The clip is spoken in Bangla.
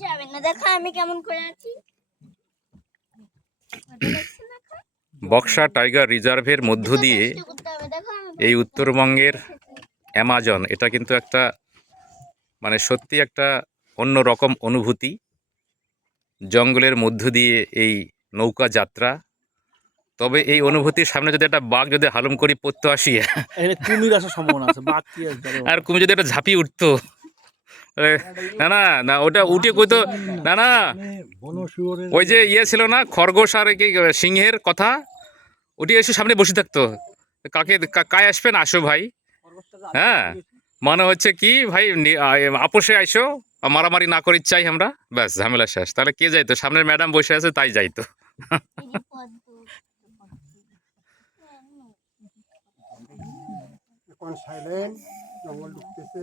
যাবে না দেখো আমি কেমন করে আছি। ওটা দেখছ না? বক্সা টাইগার রিজার্ভের মধ্য দিয়ে এই উত্তরবঙ্গের অ্যামাজন এটা কিন্তু একটা মানে সত্যি একটা অন্য রকম অনুভূতি। জঙ্গলের মধ্য দিয়ে এই নৌকা যাত্রা। তবে এই অনুভূতির সামনে যদি একটা বাঘ যদি হালুম করি পড়তে আসি এখানে কুমির আসার সম্ভাবনা আছে বাঘ কি আসবে? আরে তুমি যদি একটা ঝাঁপিয়ে উঠতো না না না, ওটা উঠে কইতো না না ওই যে ইয়ে ছিল না, খরগোশ আর কি, সিংহের কথা ওটি এসে সামনে বসে থাকতো। কাকে কায় আসবেন আসো ভাই। হ্যাঁ মানে হচ্ছে কি, ভাই আপোষে আইসো মারামারি না করি চাই আমরা, ব্যাস, ঝামেলা শেষ। তাহলে কে যাইতো? সামনের ম্যাডাম বসে আছে, তাই যাইতো। এখন জঙ্গল ঢুকতেছে।